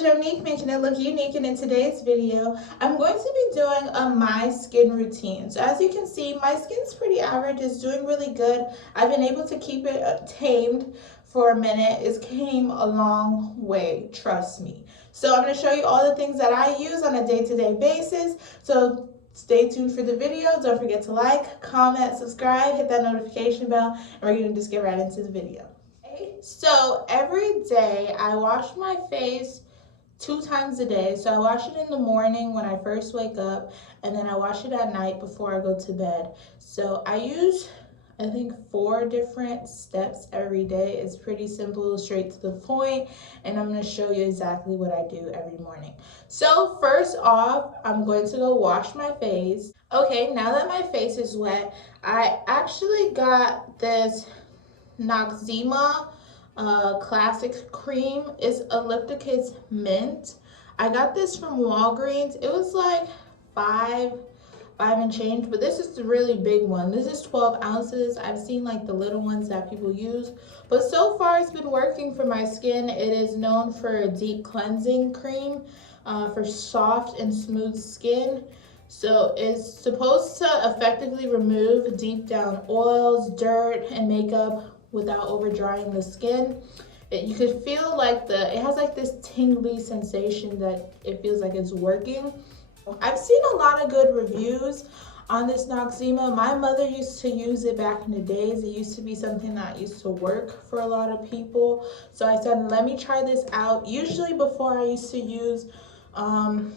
Jonique, making it look unique, and in today's video I'm going to be doing a my skin routine. So as you can see, my skin's pretty average, it's doing really good. I've been able to keep it tamed for a minute. It came a long way, trust me. So I'm going to show you all the things that I use on a day-to-day basis. So stay tuned for the video. Don't forget to like, comment, subscribe, hit that notification bell, and we're going to just get right into the video. So every day I wash my face 2 times a day. So I wash it in the morning when I first wake up, and then I wash it at night before I go to bed. So I use, I think, 4 different steps every day. It's pretty simple, straight to the point, and I'm going to show you exactly what I do every morning. So first off, I'm going to go wash my face. Okay, now that my face is wet, I actually got this Noxzema classic cream. Is Ellipticus mint. I got this from Walgreens. It was like five and change, but this is the really big one. This is 12 ounces. I've seen like the little ones that people use, but so far it's been working for my skin. It is known for a deep cleansing cream for soft and smooth skin. So it's supposed to effectively remove deep down oils, dirt, and makeup without over drying the skin. You could feel like it has like this tingly sensation that it feels like it's working. I've seen a lot of good reviews on this Noxzema. My mother used to use it back in the days. It used to be something that used to work for a lot of people. So I said, let me try this out. Usually before I used to use the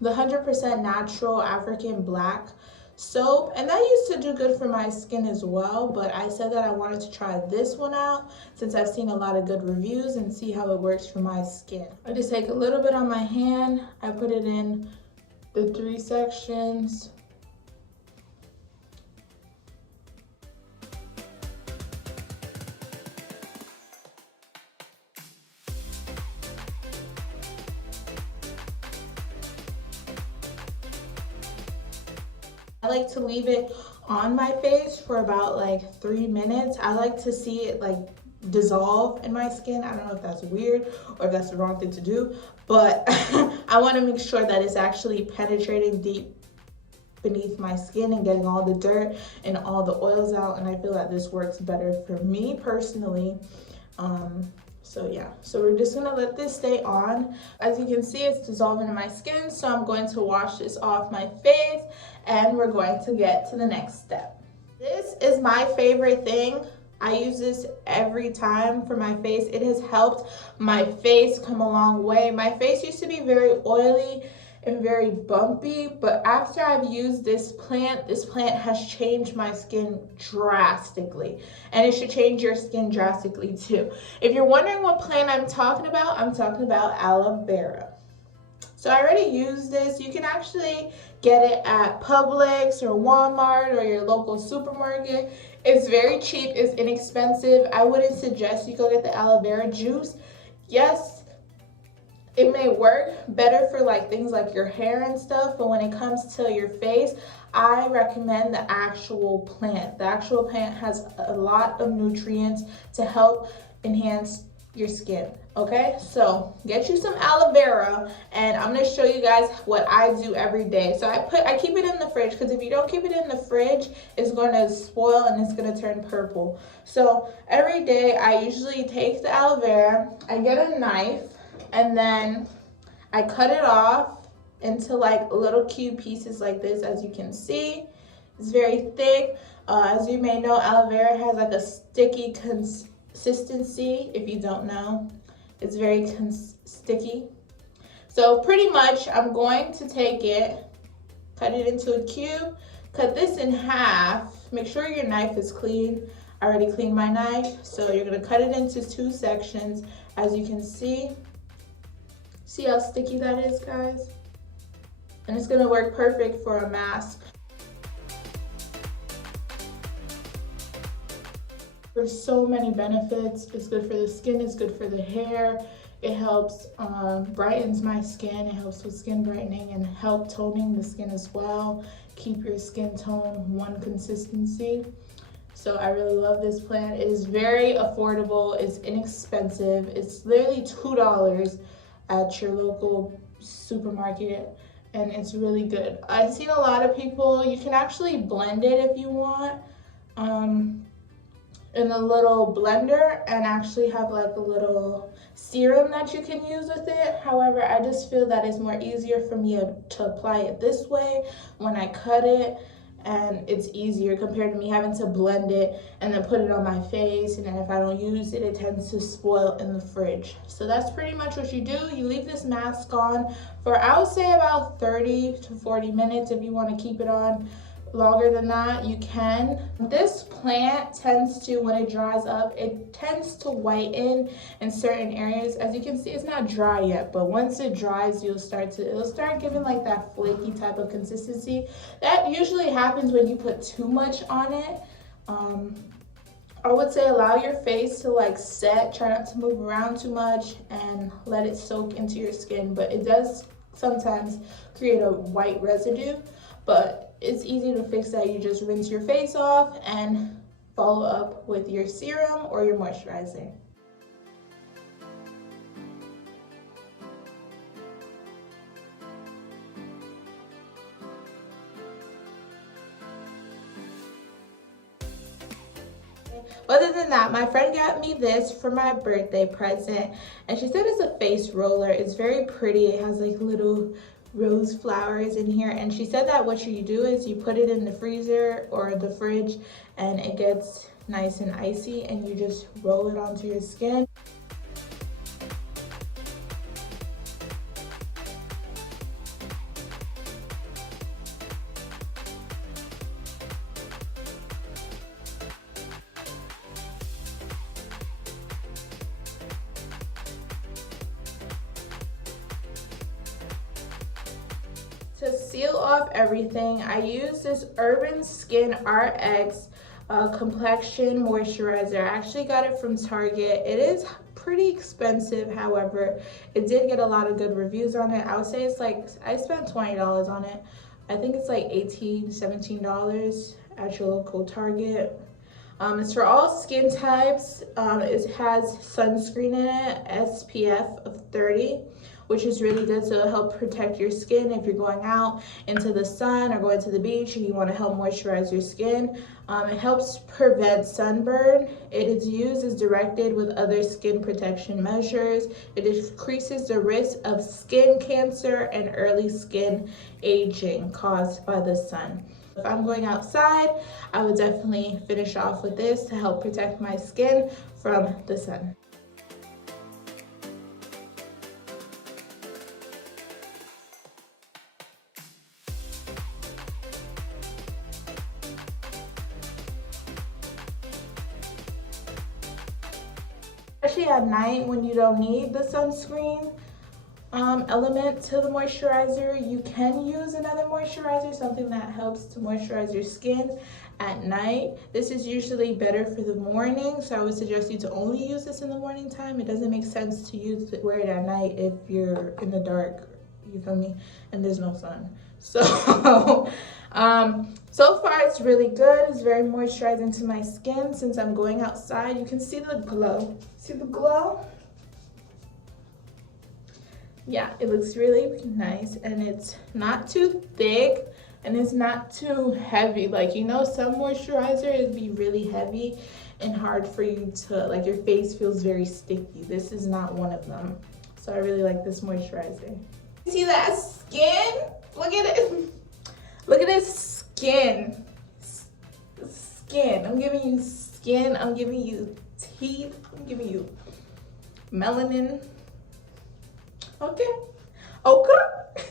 100% natural African black soap, and that used to do good for my skin as well, but I said that I wanted to try this one out since I've seen a lot of good reviews and see how it works for my skin. I just take a little bit on my hand, I put it in the 3 sections. I like to leave it on my face for about like 3 minutes. I like to see it like dissolve in my skin. I don't know if that's weird or if that's the wrong thing to do, but I want to make sure that it's actually penetrating deep beneath my skin and getting all the dirt and all the oils out, and I feel that this works better for me personally. So yeah, so we're just gonna let this stay on. As you can see, it's dissolving in my skin, so I'm going to wash this off my face and we're going to get to the next step. This is my favorite thing. I use this every time for my face. It has helped my face come a long way. My face used to be very oily and very bumpy, but after I've used this plant has changed my skin drastically, and it should change your skin drastically too. If you're wondering what plant I'm talking about aloe vera. So I already use this. You can actually get it at Publix or Walmart or your local supermarket. It's very cheap, it's inexpensive. I wouldn't suggest you go get the aloe vera juice. Yes, it may work better for like things like your hair and stuff, but when it comes to your face, I recommend the actual plant. The actual plant has a lot of nutrients to help enhance your skin. Okay, so get you some aloe vera, and I'm going to show you guys what I do every day. So I keep it in the fridge, because if you don't keep it in the fridge, it's going to spoil and it's going to turn purple. So every day I usually take the aloe vera, I get a knife, and then I cut it off into like little cube pieces like this. As you can see, it's very thick. As you may know, aloe vera has like a sticky consistency. If you don't know, it's very sticky. So pretty much I'm going to take it, cut it into a cube, cut this in half. Make sure your knife is clean. I already cleaned my knife. So you're going to cut it into 2 sections. As you can see how sticky that is, guys? And it's going to work perfect for a mask. There's so many benefits. It's good for the skin, it's good for the hair, It helps brightens my skin. It helps with skin brightening and help toning the skin as well. Keep your skin tone one consistency. So I really love this plant. It is very affordable. It's inexpensive. It's literally $2 at your local supermarket, and it's really good. I've seen a lot of people, you can actually blend it if you want in a little blender and actually have like a little serum that you can use with it. However, I just feel that it's more easier for me to apply it this way when I cut it, and it's easier compared to me having to blend it and then put it on my face, and then if I don't use it, it tends to spoil in the fridge. So that's pretty much what you do. You leave this mask on for, I would say, about 30 to 40 minutes. If you want to keep it on longer than that, you can. This plant tends to, when it dries up, it tends to whiten in certain areas. As you can see, it's not dry yet, but once it dries, it'll start giving like that flaky type of consistency. That usually happens when you put too much on it. I would say allow your face to like set, try not to move around too much, and let it soak into your skin. But it does sometimes create a white residue, but it's easy to fix that. You just rinse your face off and follow up with your serum or your moisturizer. Other than that, my friend got me this for my birthday present, and she said it's a face roller. It's very pretty. It has like little rose flowers in here, and she said that what you do is you put it in the freezer or the fridge and it gets nice and icy, and you just roll it onto your skin. To seal off everything, I use this Urban Skin RX complexion moisturizer. I actually got it from Target. It is pretty expensive, however, it did get a lot of good reviews on it. I would say it's like, I spent $20 on it. I think it's like $18, $17 at your local Target. It's for all skin types. It has sunscreen in it, SPF of 30, which is really good, so it'll help protect your skin if you're going out into the sun or going to the beach and you want to help moisturize your skin. It helps prevent sunburn. It is used as directed with other skin protection measures. It decreases the risk of skin cancer and early skin aging caused by the sun. If I'm going outside, I would definitely finish off with this to help protect my skin from the sun. Especially at night when you don't need the sunscreen element to the moisturizer, you can use another moisturizer, something that helps to moisturize your skin at night. This is usually better for the morning, so I would suggest you to only use this in the morning time. It doesn't make sense to wear it at night if you're in the dark, you feel me, and there's no sun. So so far it's really good. It's very moisturizing to my skin. Since I'm going outside, you can see the glow. See the glow? Yeah, it looks really nice, and it's not too thick and it's not too heavy. Like, you know, some moisturizer would be really heavy and hard for you to, like, your face feels very sticky. This is not one of them. So I really like this moisturizer. See that skin? Look at it. Look at this skin. Skin. I'm giving you skin. I'm giving you teeth. I'm giving you melanin. Okay.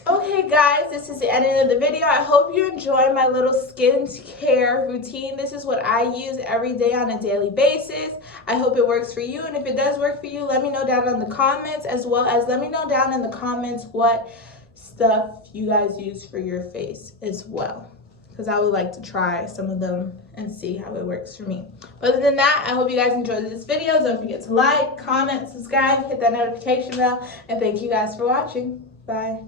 Okay guys, this is the end of the video. I hope you enjoy my little skincare routine. This is what I use every day on a daily basis. I hope it works for you, and if it does work for you, let me know down in the comments, as well as let me know down in the comments what stuff you guys use for your face as well, because I would like to try some of them and see how it works for me. But other than that, I hope you guys enjoyed this video. Don't forget to like, comment, subscribe, hit that notification bell, and thank you guys for watching. Bye.